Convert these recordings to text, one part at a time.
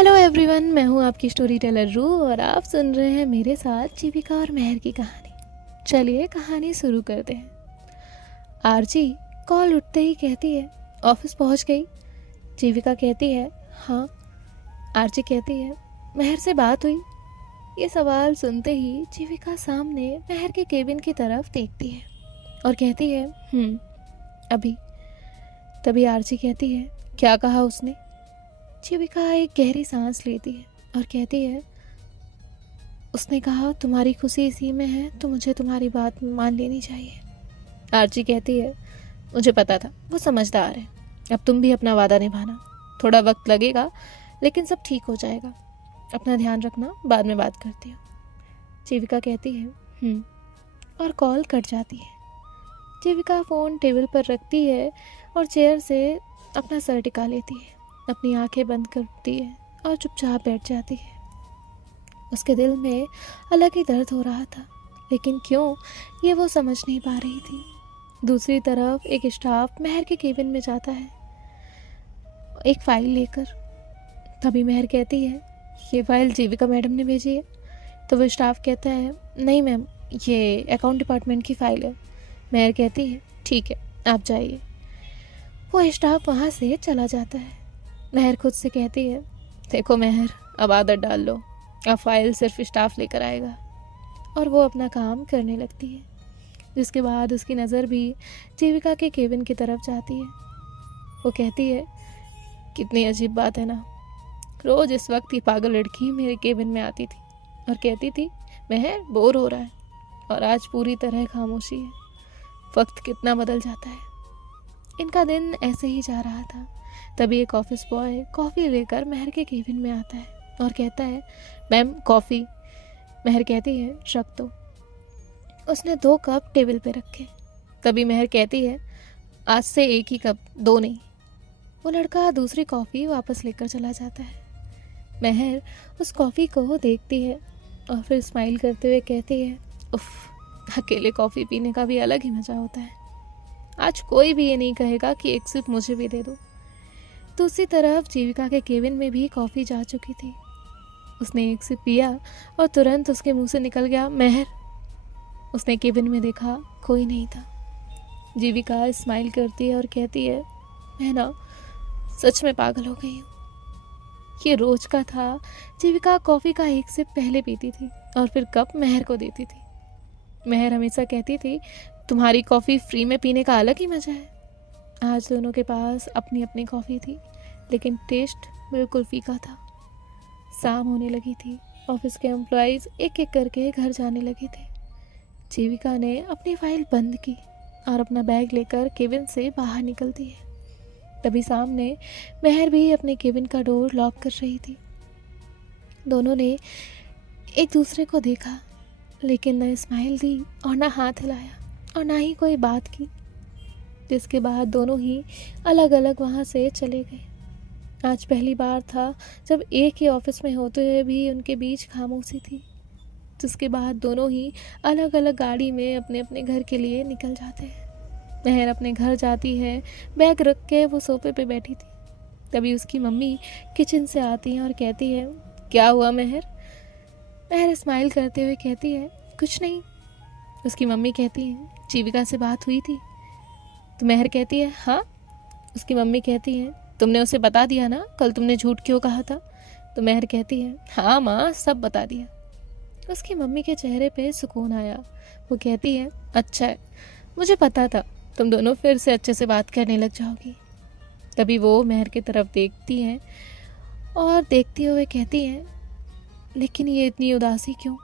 Hello everyone, मैं हूँ आपकी स्टोरी टेलर रू और आप सुन रहे हैं मेरे साथ जीविका और मेहर की कहानी। चलिए कहानी शुरू करते हैं। आरजी कॉल उठते ही कहती है, ऑफिस पहुँच गई? जीविका कहती है, हाँ। आरजी कहती है, मेहर से बात हुई? ये सवाल सुनते ही जीविका सामने मेहर के केबिन की तरफ देखती है और कहती है, अभी। तभी आरजी कहती है, क्या कहा उसने? जीविका एक गहरी सांस लेती है और कहती है, उसने कहा तुम्हारी खुशी इसी में है तो मुझे तुम्हारी बात मान लेनी चाहिए। आरजी कहती है, मुझे पता था, वो समझदार है। अब तुम भी अपना वादा निभाना। थोड़ा वक्त लगेगा लेकिन सब ठीक हो जाएगा। अपना ध्यान रखना, बाद में बात करती हूँ। जीविका कहती है और कॉल कट जाती है। जीविका फ़ोन टेबल पर रखती है और चेयर से अपना सर टिका लेती है, अपनी आंखें बंद करती है और चुपचाप बैठ जाती है। उसके दिल में अलग ही दर्द हो रहा था, लेकिन क्यों ये वो समझ नहीं पा रही थी। दूसरी तरफ एक स्टाफ मेहर के केबिन में जाता है एक फ़ाइल लेकर। तभी मेहर कहती है, ये फ़ाइल जीविका मैडम ने भेजी है? तो वो स्टाफ कहता है, नहीं मैम, ये अकाउंट डिपार्टमेंट की फ़ाइल है। मेहर कहती है, ठीक है, आप जाइए। वो स्टाफ वहाँ से चला जाता है। मेहर खुद से कहती है, देखो मेहर, अब आदत डाल लो, अब फाइल सिर्फ स्टाफ लेकर आएगा। और वो अपना काम करने लगती है, जिसके बाद उसकी नज़र भी जीविका के केबिन की तरफ जाती है। वो कहती है, कितनी अजीब बात है ना, रोज़ इस वक्त ये पागल लड़की मेरे केबिन में आती थी और कहती थी, मेहर बोर हो रहा है, और आज पूरी तरह खामोशी है। वक्त कितना बदल जाता है। इनका दिन ऐसे ही जा रहा था। तभी एक ऑफिस बॉय कॉफ़ी लेकर मेहर के केबिन में आता है और कहता है, मैम कॉफ़ी। मेहर कहती है, रख दो। उसने 2 कप टेबल पे रखे। तभी मेहर कहती है, आज से एक ही कप, 2 नहीं। वो लड़का दूसरी कॉफ़ी वापस लेकर चला जाता है। मेहर उस कॉफ़ी को देखती है और फिर स्माइल करते हुए कहती है, उफ, अकेले कॉफ़ी पीने का भी अलग ही मज़ा होता है। आज कोई भी ये नहीं कहेगा कि एक सिप मुझे भी दे दो। दूसरी तरफ जीविका के केबिन में भी कॉफ़ी जा चुकी थी। उसने एक सिप पिया और तुरंत उसके मुंह से निकल गया, मेहर। उसने केबिन में देखा, कोई नहीं था। जीविका स्माइल करती है और कहती है, मैं ना सच में पागल हो गई हूँ। ये रोज का था। जीविका कॉफ़ी का एक सिप पहले पीती थी और फिर कप मेहर को देती थी। मेहर हमेशा कहती थी, तुम्हारी कॉफ़ी फ्री में पीने का अलग ही मज़ा है। आज दोनों के पास अपनी अपनी कॉफ़ी थी, लेकिन टेस्ट बिल्कुल फीका था। शाम होने लगी थी। ऑफिस के एम्प्लॉयज़ एक एक करके घर जाने लगे थे। जीविका ने अपनी फाइल बंद की और अपना बैग लेकर केबिन से बाहर निकलती है। तभी सामने मेहर भी अपने केबिन का डोर लॉक कर रही थी। दोनों ने एक दूसरे को देखा, लेकिन न स्माइल दी और ना हाथ हिलाया और ना ही कोई बात की। जिसके बाद दोनों ही अलग अलग वहाँ से चले गए। आज पहली बार था जब एक ही ऑफिस में होते हुए भी उनके बीच खामोशी थी। जिसके बाद दोनों ही अलग अलग गाड़ी में अपने अपने घर के लिए निकल जाते हैं। मेहर अपने घर जाती है, बैग रख के वो सोफे पे बैठी थी। तभी उसकी मम्मी किचन से आती है और कहती है, क्या हुआ मेहर? मेहर स्माइल करते हुए कहती है, कुछ नहीं। उसकी मम्मी कहती है, जीविका से बात हुई थी? तो मेहर कहती है, हाँ। उसकी मम्मी कहती है, तुमने उसे बता दिया ना कल तुमने झूठ क्यों कहा था? तो मेहर कहती है, हाँ माँ, सब बता दिया। उसकी मम्मी के चेहरे पे सुकून आया। वो कहती है, अच्छा है, मुझे पता था तुम दोनों फिर से अच्छे से बात करने लग जाओगी। तभी वो मेहर की तरफ देखती हैं और देखते हुए कहती हैं, लेकिन ये इतनी उदासी क्यों?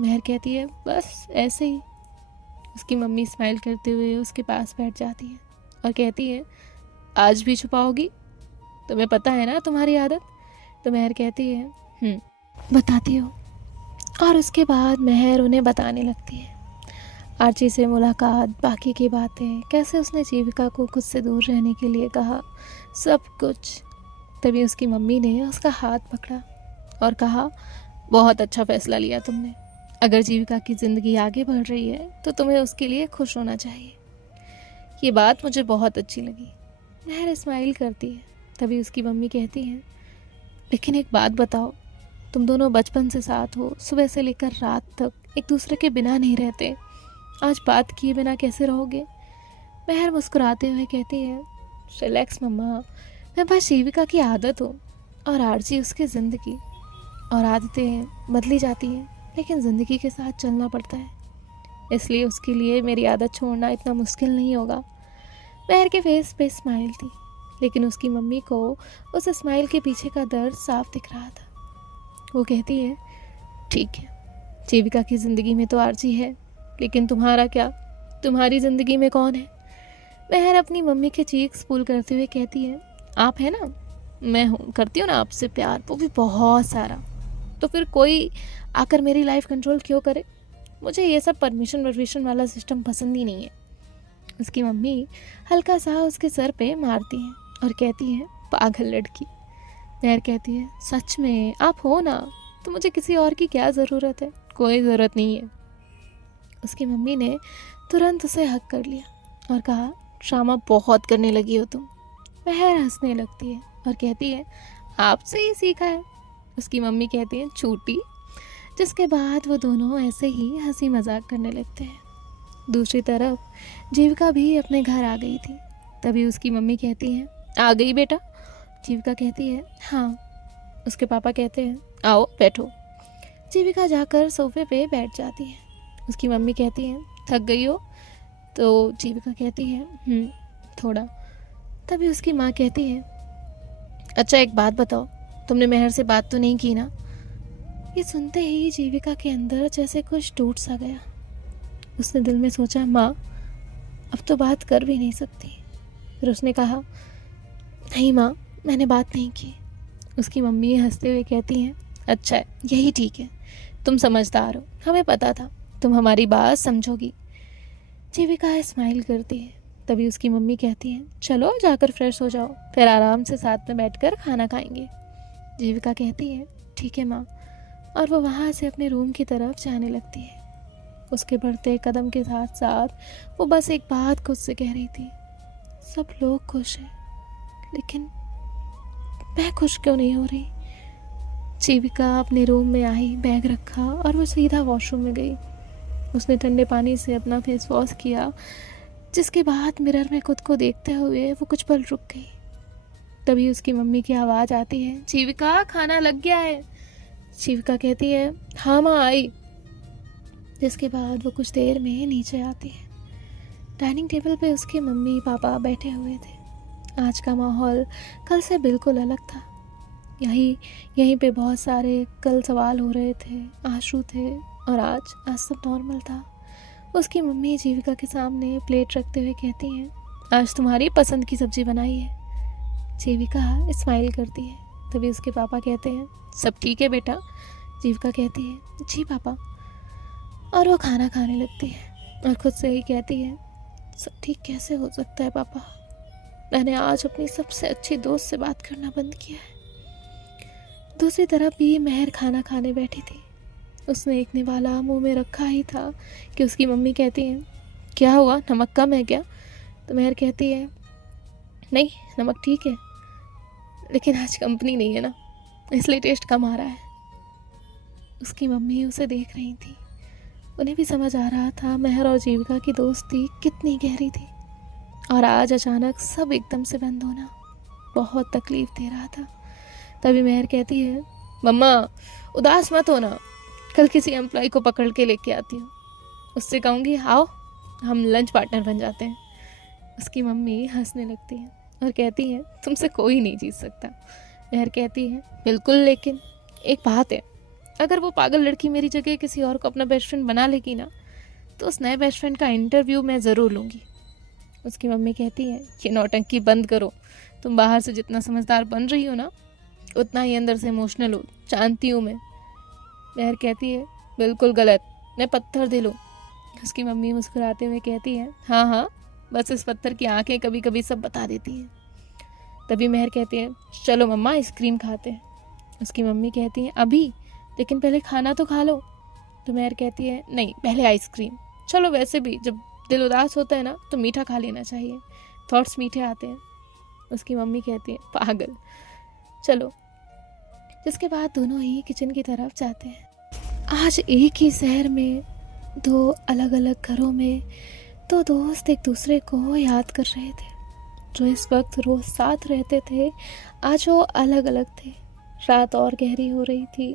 मेहर कहती है, बस ऐसे ही। उसकी मम्मी स्माइल करते हुए उसके पास बैठ जाती है और कहती है, आज भी छुपाओगी? तुम्हें पता है ना तुम्हारी आदत? तो मेहर कहती है, बताती हो। और उसके बाद मेहर उन्हें बताने लगती है, आर्ची से मुलाकात, बाकी की बातें, कैसे उसने जीविका को खुद से दूर रहने के लिए कहा, सब कुछ। तभी उसकी मम्मी ने उसका हाथ पकड़ा और कहा, बहुत अच्छा फैसला लिया तुमने। अगर जीविका की ज़िंदगी आगे बढ़ रही है तो तुम्हें उसके लिए खुश होना चाहिए। ये बात मुझे बहुत अच्छी लगी। मेहर स्माइल करती है। तभी उसकी मम्मी कहती हैं, लेकिन एक बात बताओ, तुम दोनों बचपन से साथ हो, सुबह से लेकर रात तक एक दूसरे के बिना नहीं रहते, आज बात किए बिना कैसे रहोगे? महर मुस्कुराते हुए कहती है, रिलैक्स मम्मा, मैं बस जीविका की आदत हूँ और आरजी उसकी ज़िंदगी, और आदतें बदली जाती हैं लेकिन ज़िंदगी के साथ चलना पड़ता है, इसलिए उसके लिए मेरी आदत छोड़ना इतना मुश्किल नहीं होगा। महर के फेस पे स्माइल थी, लेकिन उसकी मम्मी को उस स्माइल के पीछे का दर्द साफ दिख रहा था। वो कहती है, ठीक है, जीविका की ज़िंदगी में तो आरजी है, लेकिन तुम्हारा क्या, तुम्हारी ज़िंदगी में कौन है? महर अपनी मम्मी के चीक्स पुल करते हुए कहती है, आप है ना, मैं हूँ, करती हूँ ना आपसे प्यार, वो भी बहुत सारा, तो फिर कोई आकर मेरी लाइफ कंट्रोल क्यों करे? मुझे ये सब परमिशन वाला सिस्टम पसंद ही नहीं है। उसकी मम्मी हल्का सा उसके सर पे मारती हैं और कहती है, पागल लड़की। महर कहती है, सच में आप हो ना, तो मुझे किसी और की क्या ज़रूरत है? कोई ज़रूरत नहीं है। उसकी मम्मी ने तुरंत उसे हक कर लिया और कहा, ड्रामा बहुत करने लगी हो तुम। महर हंसने लगती है और कहती है, आपसे ही सीखा है। उसकी मम्मी कहती है, छूटी। जिसके बाद वो दोनों ऐसे ही हंसी मजाक करने लगते हैं। दूसरी तरफ जीविका भी अपने घर आ गई थी। तभी उसकी मम्मी कहती है, आ गई बेटा? जीविका कहती है, हाँ। उसके पापा कहते हैं, आओ बैठो। जीविका जाकर सोफे पे बैठ जाती है। उसकी मम्मी कहती है, थक गई हो? तो जीविका कहती है, थोड़ा। तभी उसकी माँ कहती है, अच्छा एक बात बताओ, तुमने महर से बात तो नहीं की ना? ये सुनते ही जीविका के अंदर जैसे कुछ टूट सा गया। उसने दिल में सोचा, माँ अब तो बात कर भी नहीं सकती। फिर उसने कहा, नहीं माँ, मैंने बात नहीं की। उसकी मम्मी हंसते हुए कहती हैं, अच्छा है, यही ठीक है, तुम समझदार हो, हमें पता था तुम हमारी बात समझोगी। जीविका स्माइल करती है। तभी उसकी मम्मी कहती है, चलो जाकर फ्रेश हो जाओ, फिर आराम से साथ में बैठकर खाना खाएंगे। जीविका कहती है, ठीक है माँ, और वो वहाँ से अपने रूम की तरफ जाने लगती है। उसके बढ़ते कदम के साथ साथ वो बस एक बात खुद से कह रही थी, सब लोग खुश हैं, लेकिन मैं खुश क्यों नहीं हो रही? जीविका अपने रूम में आई, बैग रखा और वो सीधा वॉशरूम में गई। उसने ठंडे पानी से अपना फेस वॉश किया, जिसके बाद मिरर में खुद को देखते हुए वो कुछ पल रुक गई। तभी उसकी मम्मी की आवाज़ आती है, जीविका खाना लग गया है। जीविका कहती है, हाँ माँ आई। जिसके बाद वो कुछ देर में नीचे आती है। डाइनिंग टेबल पे उसके मम्मी पापा बैठे हुए थे। आज का माहौल कल से बिल्कुल अलग था। यहीं पे बहुत सारे कल सवाल हो रहे थे, आंसू थे, और आज सब नॉर्मल था। उसकी मम्मी जीविका के सामने प्लेट रखते हुए कहती हैं, आज तुम्हारी पसंद की सब्जी बनाई है। जीविका स्माइल करती है। तभी उसके पापा कहते हैं, सब ठीक है बेटा? जीविका कहती है, जी पापा। और वो खाना खाने लगती है और खुद से ही कहती है, सब ठीक कैसे हो सकता है पापा? मैंने आज अपनी सबसे अच्छी दोस्त से बात करना बंद किया है। दूसरी तरफ भी महर खाना खाने बैठी थी। उसने एक निवाला मुंह में रखा ही था कि उसकी मम्मी कहती है, क्या हुआ, नमक कम है क्या? तो महर कहती है, नहीं नमक ठीक है, लेकिन आज कंपनी नहीं है ना, इसलिए टेस्ट कम आ रहा है। उसकी मम्मी उसे देख रही थी। उन्हें भी समझ आ रहा था महर और जीविका की दोस्ती कितनी गहरी थी, और आज अचानक सब एकदम से बंद होना बहुत तकलीफ दे रहा था। तभी महर कहती है, मम्मा उदास मत होना, कल किसी एम्प्लॉय को पकड़ के लेके आती हूँ, उससे कहूँगी आओ हम लंच पार्टनर बन जाते हैं। उसकी मम्मी हंसने लगती है और कहती है, तुमसे कोई नहीं जीत सकता। महर कहती है, बिल्कुल, लेकिन एक बात है, अगर वो पागल लड़की मेरी जगह किसी और को अपना बेस्ट फ्रेंड बना लेगी ना, तो उस नए बेस्ट फ्रेंड का इंटरव्यू मैं ज़रूर लूँगी। उसकी मम्मी कहती है, ये नौटंकी बंद करो, तुम बाहर से जितना समझदार बन रही हो ना, उतना ही अंदर से इमोशनल हो, जानती हूँ मैं। महर कहती है, बिल्कुल गलत, मैं पत्थर दिल हूँ। उसकी मम्मी मुस्कुराते हुए कहती है, हाँ हाँ, बस इस पत्थर की आंखें कभी कभी सब बता देती हैं। तभी महर कहती है, चलो मम्मा आइसक्रीम खाते हैं। उसकी मम्मी कहती है, अभी, लेकिन पहले खाना तो खा लो। तो महर कहती है, नहीं पहले आइसक्रीम। चलो वैसे भी जब दिल उदास होता है ना, तो मीठा खा लेना चाहिए, थॉट्स मीठे आते हैं। उसकी मम्मी कहती है, पागल, चलो जिसके बाद दोनों ही किचन की तरफ जाते हैं। आज एक ही शहर में दो अलग अलग घरों में दो दोस्त एक दूसरे को याद कर रहे थे। जो इस वक्त रोज साथ रहते थे, आज वो अलग अलग थे। रात और गहरी हो रही थी।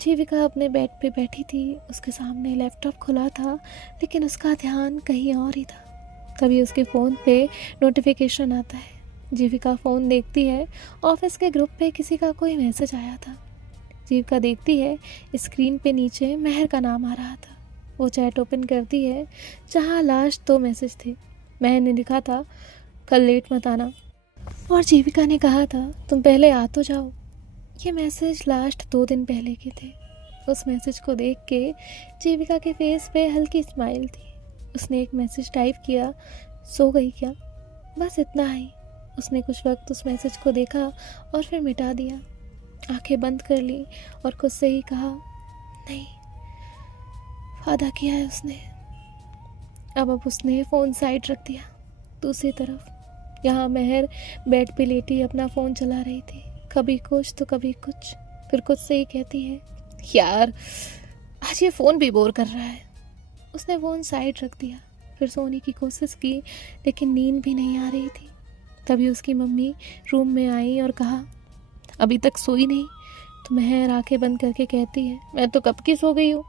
जीविका अपने बेड पे बैठी थी, उसके सामने लैपटॉप खुला था, लेकिन उसका ध्यान कहीं और ही था। तभी उसके फ़ोन पे नोटिफिकेशन आता है। जीविका फ़ोन देखती है। ऑफिस के ग्रुप पे किसी का कोई मैसेज आया था। जीविका देखती है, स्क्रीन पे नीचे महर का नाम आ रहा था। वो चैट ओपन करती है, जहाँ लास्ट 2 मैसेज थे। महर ने लिखा था, कल लेट मत आना, और जीविका ने कहा था, तुम पहले आ तो जाओ। ये मैसेज लास्ट 2 दिन पहले के थे। उस मैसेज को देख के जीविका के फेस पे हल्की स्माइल थी। उसने एक मैसेज टाइप किया, सो गई क्या? बस इतना ही। उसने कुछ वक्त उस मैसेज को देखा और फिर मिटा दिया। आंखें बंद कर ली और खुद से ही कहा, नहीं, वादा किया है उसने। अब उसने फ़ोन साइड रख दिया। दूसरी तरफ यहाँ महर बेड पे लेटी अपना फ़ोन चला रही थी। कभी कुछ तो कभी कुछ। फिर खुद से ही कहती है, यार आज ये फ़ोन भी बोर कर रहा है। उसने फ़ोन साइड रख दिया। फिर सोने की कोशिश की, लेकिन नींद भी नहीं आ रही थी। तभी उसकी मम्मी रूम में आई और कहा, अभी तक सोई नहीं? तो महर आंखें बंद करके कहती है, मैं तो कब की सो गई हूँ।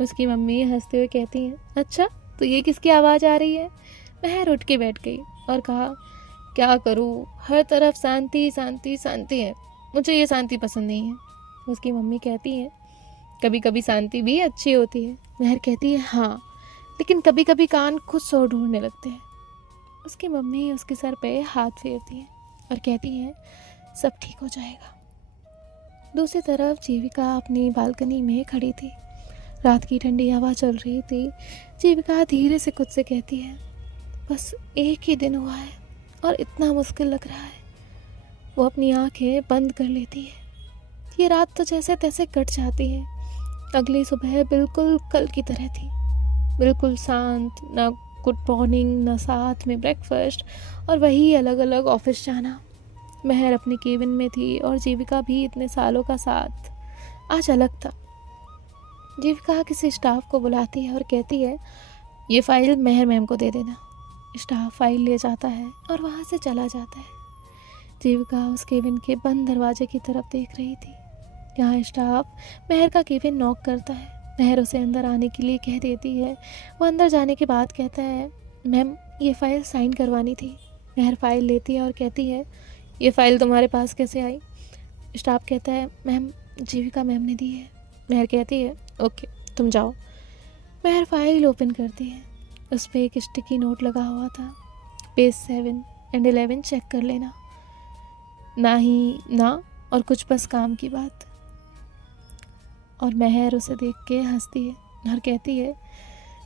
उसकी मम्मी हंसते हुए कहती हैं, अच्छा तो ये किसकी आवाज़ आ रही है? महर उठ के बैठ गई और कहा, क्या करूँ, हर तरफ शांति शांति शांति है, मुझे ये शांति पसंद नहीं है। उसकी मम्मी कहती है, कभी कभी शांति भी अच्छी होती है। महर कहती है, हाँ, लेकिन कभी कभी कान खुद शोर ढूंढने लगते हैं। उसकी मम्मी उसके सर पे हाथ फेरती है और कहती है, सब ठीक हो जाएगा। दूसरी तरफ जीविका अपनी बालकनी में खड़ी थी। रात की ठंडी हवा चल रही थी। जीविका धीरे से खुद से कहती है, बस एक ही दिन हुआ है और इतना मुश्किल लग रहा है। वो अपनी आंखें बंद कर लेती है। ये रात तो जैसे तैसे कट जाती है। अगली सुबह बिल्कुल कल की तरह थी, बिल्कुल शांत, ना गुड मॉर्निंग, ना साथ में ब्रेकफास्ट, और वही अलग अलग ऑफिस जाना। महर अपने केबिन में थी और जीविका भी इतने सालों का साथ आज अलग था। जीविका किसी स्टाफ को बुलाती है और कहती है, ये फाइल महर मैम को दे देना। स्टाफ फाइल ले जाता है और वहाँ से चला जाता है। जीविका उस केबिन के बंद दरवाजे की तरफ देख रही थी। यहाँ स्टाफ महर का केबिन नॉक करता है। महर उसे अंदर आने के लिए कह देती है। वो अंदर जाने के बाद कहता है, मैम ये फ़ाइल साइन करवानी थी। महर फ़ाइल लेती है और कहती है, ये फ़ाइल तुम्हारे पास कैसे आई? स्टाफ कहता है, मैम जीविका मैम ने दी है। महर कहती है, ओके तुम जाओ। महर फ़ाइल ओपन करती है। उस पर एक स्टिकी नोट लगा हुआ था, पेज 7 और 11 चेक कर लेना। ना ही ना और कुछ बस काम की बात। और महर उसे देख के हंसती है और कहती है,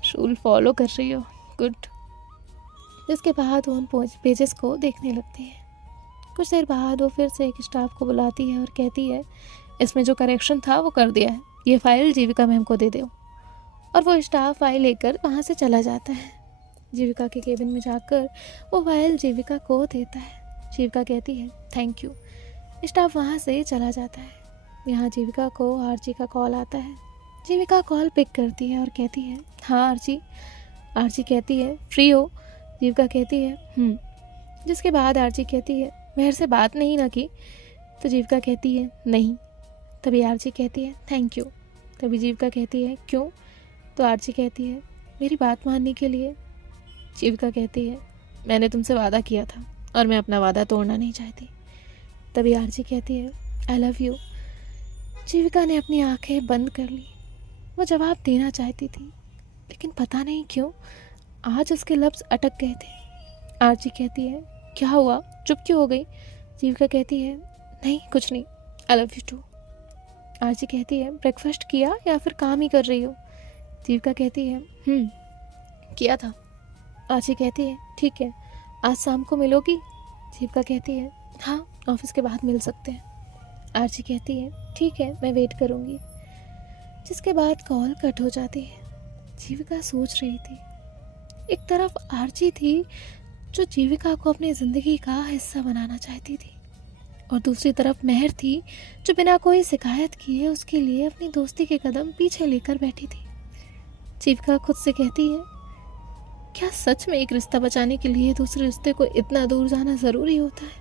रूल फॉलो कर रही हो, गुड। जिसके बाद वो उन पेजेस को देखने लगती है। कुछ देर बाद वो फिर से एक स्टाफ को बुलाती है और कहती है, इसमें जो करेक्शन था वो कर दिया है, ये फ़ाइल जीविका मैम को दे दो। और वो स्टाफ फाइल लेकर वहाँ से चला जाता है। जीविका के केबिन में जाकर वो फाइल जीविका को देता है। जीविका कहती है, थैंक यू। स्टाफ वहाँ से चला जाता है। यहाँ जीविका को आरजी का कॉल आता है। जीविका कॉल पिक करती है और कहती है, हाँ आरजी। आरजी कहती है, फ्री हो? जीविका कहती है, जिसके बाद आरजी कहती है, मेहर से बात नहीं ना की? तो जीविका कहती है, नहीं। तभी आरजी कहती है, थैंक यू। तभी जीविका कहती है, क्यों? तो आरजी कहती है, मेरी बात मानने के लिए। जीविका कहती है, मैंने तुमसे वादा किया था और मैं अपना वादा तोड़ना नहीं चाहती। तभी आरजी कहती है, आई लव यू। जीविका ने अपनी आंखें बंद कर ली। वो जवाब देना चाहती थी, लेकिन पता नहीं क्यों आज उसके लफ्ज़ अटक गए थे। आरजी कहती है, क्या हुआ, चुप क्यों हो गई? जीविका कहती है, नहीं कुछ नहीं, I love you too. RG कहती है, ब्रेकफास्ट किया या फिर काम ही कर रही हो? जीविका कहती है, किया था। आरजी कहती है, ठीक है, आज शाम को मिलोगी? जीविका कहती है, हाँ ऑफिस के बाद मिल सकते हैं। आरजी कहती है, ठीक है, मैं वेट करूँगी। जिसके बाद कॉल कट हो जाती है। जीविका सोच रही थी, एक तरफ आरजी थी जो जीविका को अपनी ज़िंदगी का हिस्सा बनाना चाहती थी, और दूसरी तरफ मेहर थी जो बिना कोई शिकायत किए उसके लिए अपनी दोस्ती के कदम पीछे लेकर बैठी थी। जीविका खुद से कहती है, क्या सच में एक रिश्ता बचाने के लिए दूसरे रिश्ते को इतना दूर जाना ज़रूरी होता है?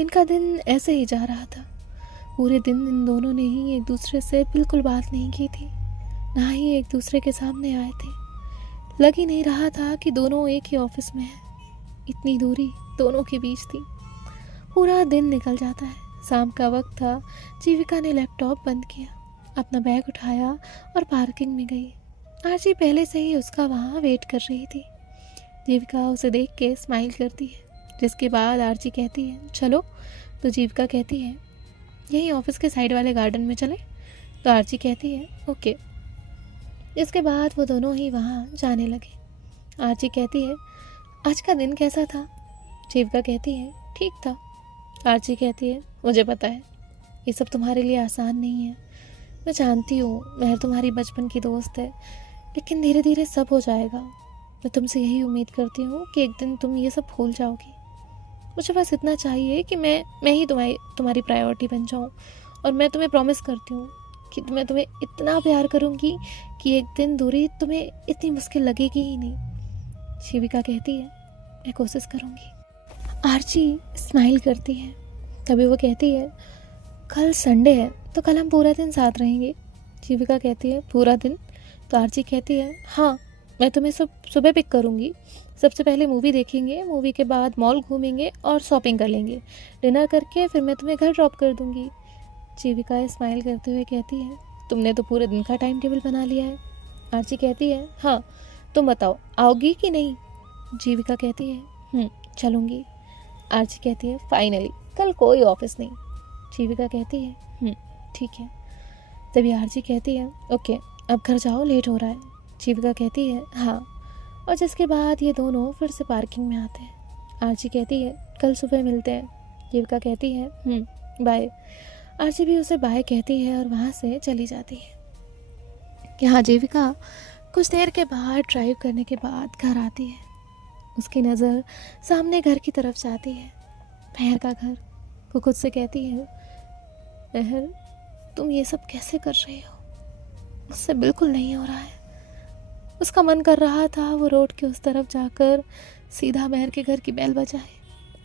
इनका दिन ऐसे ही जा रहा था। पूरे दिन इन दोनों ने ही एक दूसरे से बिल्कुल बात नहीं की थी, ना ही एक दूसरे के सामने आए थे। लग ही नहीं रहा था कि दोनों एक ही ऑफिस में हैं। इतनी दूरी दोनों के बीच थी। पूरा दिन निकल जाता है। शाम का वक्त था। जीविका ने लैपटॉप बंद किया, अपना बैग उठाया और पार्किंग में गई। आरजी पहले से ही उसका वहाँ वेट कर रही थी। जीविका उसे देख के स्माइल करती है, जिसके बाद आरजी कहती है, चलो। तो जीविका कहती है, यही ऑफिस के साइड वाले गार्डन में चलें? तो आरजी कहती है, ओके। इसके बाद वो दोनों ही वहाँ जाने लगे। आरजी कहती है, आज का दिन कैसा था? जीविका कहती है, ठीक था। आरजी कहती है, मुझे पता है ये सब तुम्हारे लिए आसान नहीं है। मैं जानती हूँ महर तुम्हारी बचपन की दोस्त है, लेकिन धीरे धीरे सब हो जाएगा। मैं तुमसे यही उम्मीद करती हूँ कि एक दिन तुम ये सब भूल जाओगी। मुझे बस इतना चाहिए कि मैं ही तुम्हारी प्रायोरिटी बन जाऊँ, और मैं तुम्हें प्रॉमिस करती हूँ कि मैं तुम्हें इतना प्यार करूँगी कि एक दिन दूरी तुम्हें इतनी मुश्किल लगेगी ही नहीं। जीविका कहती है, मैं कोशिश करूँगी। आरजी स्माइल करती है। तभी वो कहती है, कल संडे है तो कल हम पूरा दिन साथ रहेंगे। जीविका कहती है, पूरा दिन? तो आरजी कहती है, हाँ, मैं तुम्हें सुबह पिक करूँगी। सबसे पहले मूवी देखेंगे, मूवी के बाद मॉल घूमेंगे और शॉपिंग कर लेंगे। डिनर करके फिर मैं तुम्हें घर ड्रॉप कर दूँगी। जीविका स्माइल करते हुए कहती है, तुमने तो पूरे दिन का टाइम टेबल बना लिया है। आरजी कहती है, हाँ, तुम बताओ आओगी कि नहीं? जीविका कहती है, चलूँगी। आरजी कहती है, फाइनली कल कोई ऑफिस नहीं। जीविका कहती है, ठीक है। तभी आरजी कहती है, ओके, अब घर जाओ, लेट हो रहा है। जीविका कहती है, हाँ। और जिसके बाद ये दोनों फिर से पार्किंग में आते हैं। आरजी कहती है, कल सुबह मिलते हैं। जीविका कहती है, बाय। आरजी भी उसे बाय कहती है और वहाँ से चली जाती है। यहाँ जीविका कुछ देर के बाद ड्राइव करने के बाद घर आती है। उसकी नज़र सामने घर की तरफ जाती है, महर का घर। वो खुद से कहती है, महर, तुम ये सब कैसे कर रही हो? मुझसे बिल्कुल नहीं हो रहा है। उसका मन कर रहा था वो रोड के उस तरफ जाकर सीधा महर के घर की बेल बजाए,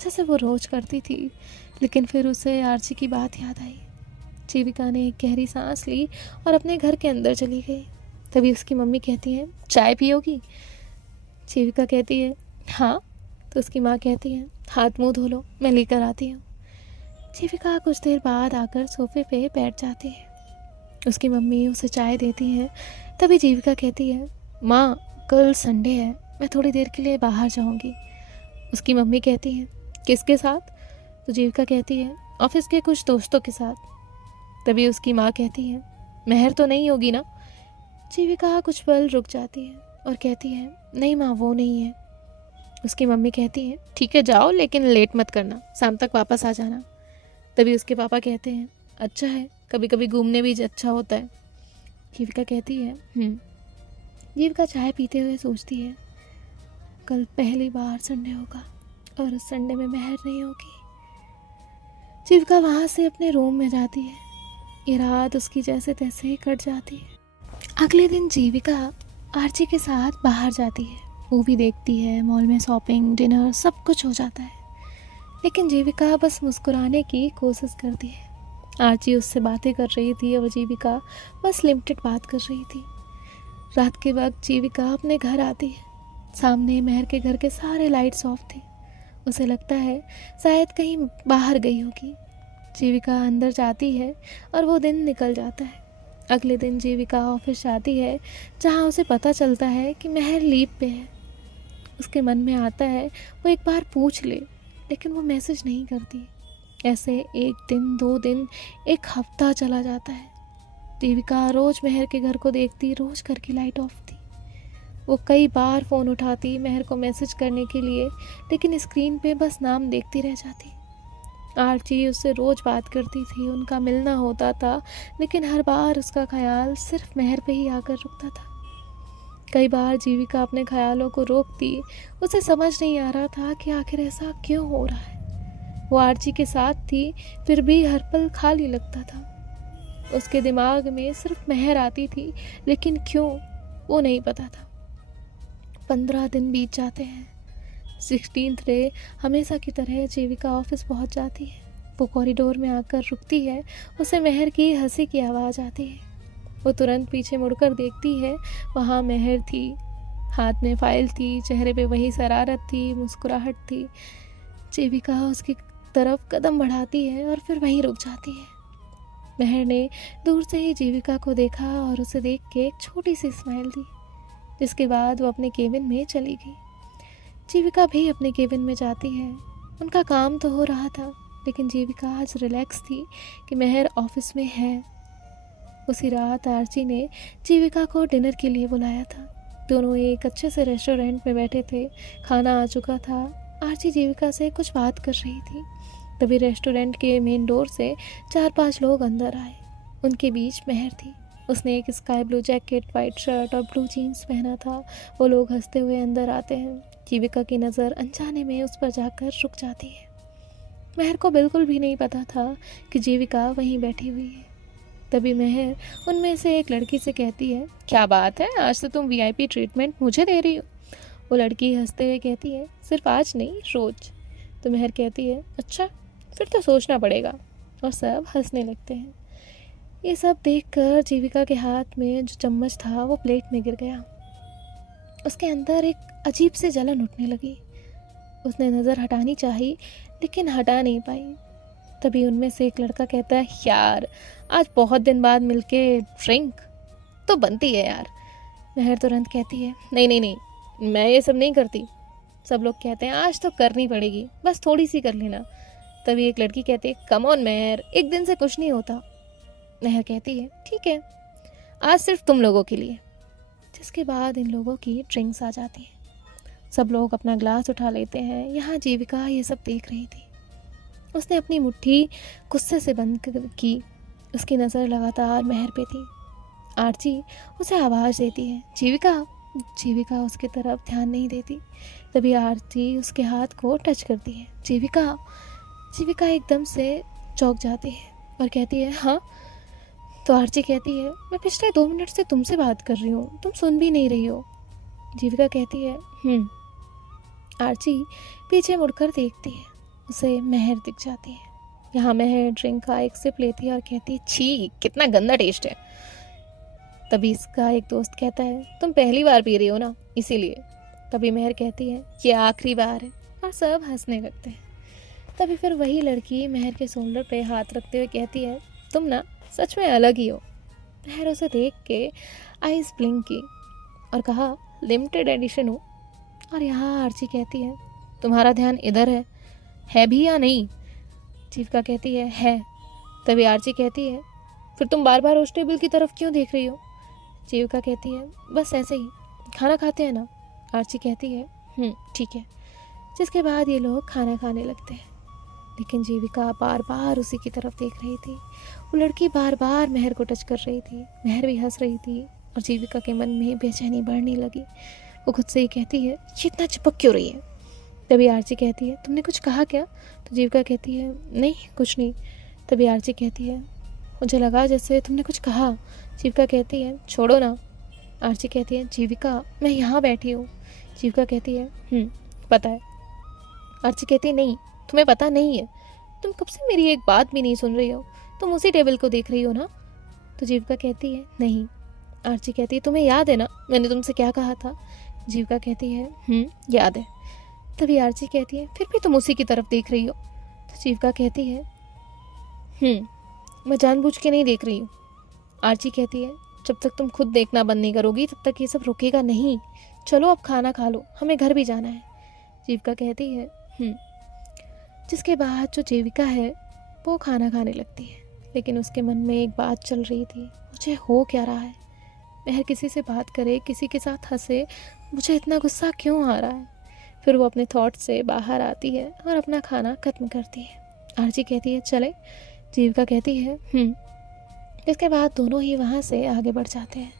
जैसे वो रोज करती थी। लेकिन फिर उसे आरजी की बात याद आई। जीविका ने एक गहरी सांस ली और अपने घर के अंदर चली गई। तभी उसकी मम्मी कहती है, चाय पियोगी? जीविका कहती है, हाँ। तो उसकी माँ कहती है, हाथ मुँह धो लो, मैं लेकर आती हूँ। जीविका कुछ देर बाद आकर सोफे पे बैठ जाती है। उसकी मम्मी उसे चाय देती है। तभी जीविका कहती है, माँ, कल संडे है, मैं थोड़ी देर के लिए बाहर जाऊँगी। उसकी मम्मी कहती है, किसके साथ? तो जीविका कहती है, ऑफिस के कुछ दोस्तों के साथ। तभी उसकी माँ कहती है, महर तो नहीं होगी ना? जीविका कुछ पल रुक जाती है और कहती है, नहीं माँ, वो नहीं है। उसकी मम्मी कहती है, ठीक है, जाओ, लेकिन लेट मत करना, शाम तक वापस आ जाना। तभी उसके पापा कहते हैं, अच्छा है, कभी कभी घूमने भी अच्छा होता है। जीविका कहती है, जीविका चाय पीते हुए सोचती है, कल पहली बार संडे होगा और उस संडे में महर नहीं होगी। जीविका वहाँ से अपने रूम में जाती है। ये रात उसकी जैसे तैसे ही कट जाती है। अगले दिन जीविका आरजी के साथ बाहर जाती है, मूवी देखती है, मॉल में शॉपिंग, डिनर, सब कुछ हो जाता है। लेकिन जीविका बस मुस्कुराने की कोशिश करती है। आरजी उससे बातें कर रही थी और जीविका बस लिमिटेड बात कर रही थी। रात के वक्त जीविका अपने घर आती है। सामने महर के घर के सारे लाइट्स ऑफ थे। उसे लगता है शायद कहीं बाहर गई होगी। जीविका अंदर जाती है और वो दिन निकल जाता है। अगले दिन जीविका ऑफिस जाती है, जहाँ उसे पता चलता है कि महर लीव पे है। उसके मन में आता है वो एक बार पूछ ले, लेकिन वो मैसेज नहीं करती। ऐसे एक दिन, 2 दिन, एक हफ्ता चला जाता है। जीविका रोज़ महर के घर को देखती, रोज़ घर की लाइट ऑफ थी। वो कई बार फ़ोन उठाती महर को मैसेज करने के लिए, लेकिन स्क्रीन पे बस नाम देखती रह जाती। आरजी उससे रोज़ बात करती थी, उनका मिलना होता था, लेकिन हर बार उसका ख्याल सिर्फ महर पे ही आकर रुकता था। कई बार जीविका अपने ख्यालों को रोकती। उसे समझ नहीं आ रहा था कि आखिर ऐसा क्यों हो रहा है। वो आर्ची के साथ थी, फिर भी हर पल खाली लगता था। उसके दिमाग में सिर्फ महर आती थी, लेकिन क्यों वो नहीं पता था। 15 दिन बीत जाते हैं। 16th डे हमेशा की तरह जीविका ऑफिस पहुंच जाती है। वो कॉरिडोर में आकर रुकती है। उसे महर की हंसी की आवाज़ आती है। वो तुरंत पीछे मुड़कर देखती है। वहाँ महर थी, हाथ में फाइल थी, चेहरे पे वही शरारत थी, मुस्कुराहट थी। जीविका उसकी तरफ कदम बढ़ाती है और फिर वहीं रुक जाती है। महर ने दूर से ही जीविका को देखा और उसे देख के एक छोटी सी स्माइल दी, जिसके बाद वो अपने केबिन में चली गई। जीविका भी अपने केबिन में जाती है। उनका काम तो हो रहा था, लेकिन जीविका आज रिलैक्स थी कि महर ऑफिस में है। उसी रात आर्ची ने जीविका को डिनर के लिए बुलाया था। दोनों एक अच्छे से रेस्टोरेंट में बैठे थे। खाना आ चुका था। आर्ची जीविका से कुछ बात कर रही थी। तभी रेस्टोरेंट के मेन डोर से 4-5 लोग अंदर आए। उनके बीच महर थी। उसने एक sky blue jacket, white shirt और ब्लू जीन्स पहना था। वो लोग हंसते हुए अंदर आते हैं। जीविका की नज़र अनजाने में उस पर जाकर रुक जाती है। महर को बिल्कुल भी नहीं पता था कि जीविका वहीं बैठी हुई है। तभी महर उनमें से एक लड़की से कहती है, क्या बात है, आज तो तुम वीआईपी ट्रीटमेंट मुझे दे रही हो। वो लड़की हंसते हुए कहती है, सिर्फ आज नहीं, रोज। तो महर कहती है, अच्छा, फिर तो सोचना पड़ेगा। और सब हंसने लगते हैं। ये सब देखकर जीविका के हाथ में जो चम्मच था वो प्लेट में गिर गया। उसके अंदर एक अजीब सी जलन उठने लगी। उसने नज़र हटानी चाही, लेकिन हटा नहीं पाई। तभी उनमें से एक लड़का कहता है, यार आज बहुत दिन बाद मिलके ड्रिंक तो बनती है यार। महर तुरंत कहती है, नहीं नहीं नहीं, मैं ये सब नहीं करती। सब लोग कहते हैं, आज तो करनी पड़ेगी, बस थोड़ी सी कर लेना। तभी एक लड़की कहती है, कम ऑन महर, एक दिन से कुछ नहीं होता। महर कहती है, ठीक है, आज सिर्फ तुम लोगों के लिए। जिसके बाद इन लोगों की ड्रिंक्स आ जाती हैं। सब लोग अपना ग्लास उठा लेते हैं। यहाँ जीविका ये सब देख रही थी। उसने अपनी मुट्ठी गुस्से से बंद की। उसकी नज़र लगातार महर पे थी। आर्ची उसे आवाज़ देती है, जीविका। जीविका उसकी तरफ ध्यान नहीं देती। तभी आरती उसके हाथ को टच करती है। जीविका। जीविका एकदम से चौंक जाती है और कहती है, हाँ। तो आरती कहती है, मैं पिछले 2 मिनट से तुमसे बात कर रही हूँ, तुम सुन भी नहीं रही हो। जीविका कहती है, आरती पीछे मुड़कर देखती है। उसे महर दिख जाती है। यहाँ महर ड्रिंक का एक सिप लेती है और कहती है, छी, कितना गंदा टेस्ट है। तभी इसका एक दोस्त कहता है, तुम पहली बार पी रही हो ना, इसीलिए। तभी महर कहती है, ये आखिरी बार है। और सब हंसने लगते हैं। तभी फिर वही लड़की महर के शोल्डर पे हाथ रखते हुए कहती है, तुम ना सच में अलग ही हो। महर उसे देख के आईज ब्लिंक की और कहा, लिमिटेड एडिशन हो। और यहाँ आर्ची कहती है, तुम्हारा ध्यान इधर है भी या नहीं। जीविका कहती है। तभी आर्ची कहती है, फिर तुम बार बार उस टेबल की तरफ क्यों देख रही हो। जीविका कहती है, बस ऐसे ही, खाना खाते हैं ना। आर्ची कहती है, ठीक है। जिसके बाद ये लोग खाना खाने लगते हैं। लेकिन जीविका बार बार उसी की तरफ देख रही थी। वो लड़की बार बार महर को टच कर रही थी। महर भी हंस रही थी और जीविका के मन में बेचैनी बढ़ने लगी। वो खुद से ही कहती है, ये इतना चिपक क्यों रही है। तभी आरची कहती है, तुमने कुछ कहा क्या। तो जीविका कहती है, नहीं कुछ नहीं। तभी आरची कहती है, मुझे लगा जैसे तुमने कुछ कहा। जीविका कहती है, छोड़ो ना। आरची कहती है, जीविका मैं यहाँ बैठी हूँ। जीविका कहती है, पता है। आरची कहती है, नहीं तुम्हें पता नहीं है, तुम कब से मेरी एक बात भी नहीं सुन रही हो, तुम उसी टेबल को देख रही हो ना। तो जीविका कहती है, नहीं। आरची कहती है, तुम्हें याद है ना मैंने तुमसे क्या कहा था। जीविका कहती है, याद है। तभी आरची कहती है, फिर भी तुम उसी की तरफ देख रही हो। तो जीविका कहती है, मैं जानबूझ के नहीं देख रही हूँ। आरची कहती है, जब तक तुम खुद देखना बंद नहीं करोगी तब तक ये सब रुकेगा नहीं। चलो अब खाना खा लो, हमें घर भी जाना है। जीविका कहती है, जिसके बाद जो जीविका है वो खाना खाने लगती है। लेकिन उसके मन में एक बात चल रही थी, मुझे हो क्या रहा है। महर किसी से बात करे, किसी के साथ हंसे, मुझे इतना गुस्सा क्यों आ रहा है। फिर वो अपने थॉट से बाहर आती है और अपना खाना ख़त्म करती है। आरची कहती है, चले। जीविका कहती है, इसके बाद दोनों ही वहाँ से आगे बढ़ जाते हैं।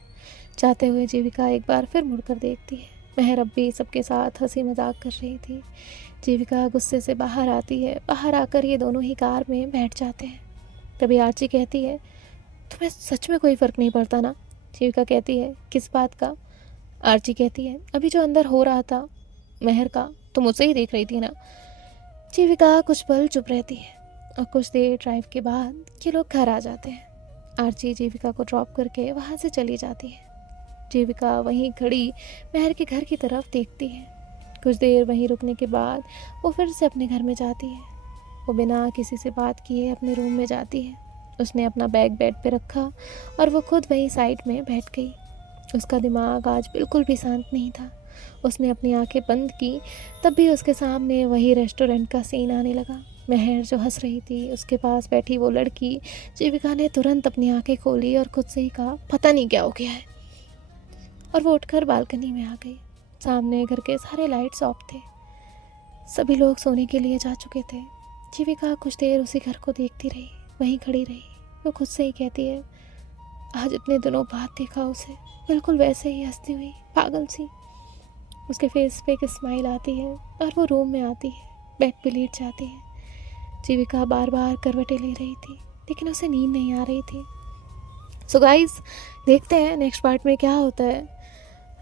जाते हुए जीविका एक बार फिर मुड़कर देखती है। महर अब भी सबके साथ हंसी मजाक कर रही थी। जीविका गुस्से से बाहर आती है। बाहर आकर ये दोनों ही कार में बैठ जाते हैं। तभी आर्ची कहती है, तुम्हें सच में कोई फ़र्क नहीं पड़ता ना? जीविका कहती है, किस बात का? आर्ची कहती है, अभी जो अंदर हो रहा था मेहर का, तुम उसे ही देख रही थी ना? जीविका कुछ पल चुप रहती है और कुछ देर ड्राइव के बाद ये लोग घर आ जाते हैं। आर्ची जीविका को ड्रॉप करके वहाँ से चली जाती है। जीविका वहीं खड़ी मेहर के घर की तरफ देखती है। कुछ देर वहीं रुकने के बाद वो फिर से अपने घर में जाती है। वो बिना किसी से बात किए अपने रूम में जाती है। उसने अपना बैग बेड पे रखा और वो खुद वहीं साइड में बैठ गई। उसका दिमाग आज बिल्कुल भी शांत नहीं था। उसने अपनी आंखें बंद की, तब भी उसके सामने वही रेस्टोरेंट का सीन आने लगा। मेहर जो हंस रही थी, उसके पास बैठी वो लड़की। जीविका ने तुरंत अपनी आंखें खोली और खुद से ही कहा, पता नहीं क्या हो गया है। और वो उठकर बालकनी में आ गई। सामने घर के सारे लाइट्स ऑफ थे। सभी लोग सोने के लिए जा चुके थे। जीविका कुछ देर उसी घर को देखती रही, वहीं खड़ी रही। वो खुद से ही कहती है, आज इतने दिनों बाद देखा उसे, बिल्कुल वैसे ही हंसती हुई, पागल सी। उसके फेस पे एक स्माइल आती है और वो रूम में आती है, बेड पे लेट जाती है। जीविका बार बार करवटें ले रही थी, लेकिन उसे नींद नहीं आ रही थी। सो गाइस, देखते हैं नेक्स्ट पार्ट में क्या होता है।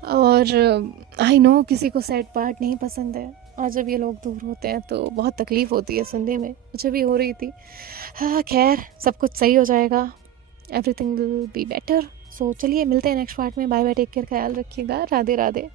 और आई नो किसी को सैड पार्ट नहीं पसंद है, और जब ये लोग दूर होते हैं तो बहुत तकलीफ़ होती है सुनने में, मुझे भी हो रही थी। हाँ खैर, सब कुछ सही हो जाएगा, एवरीथिंग विल बी बेटर। सो चलिए मिलते हैं नेक्स्ट पार्ट में। बाय बाय, टेक केयर, ख्याल रखिएगा, राधे राधे।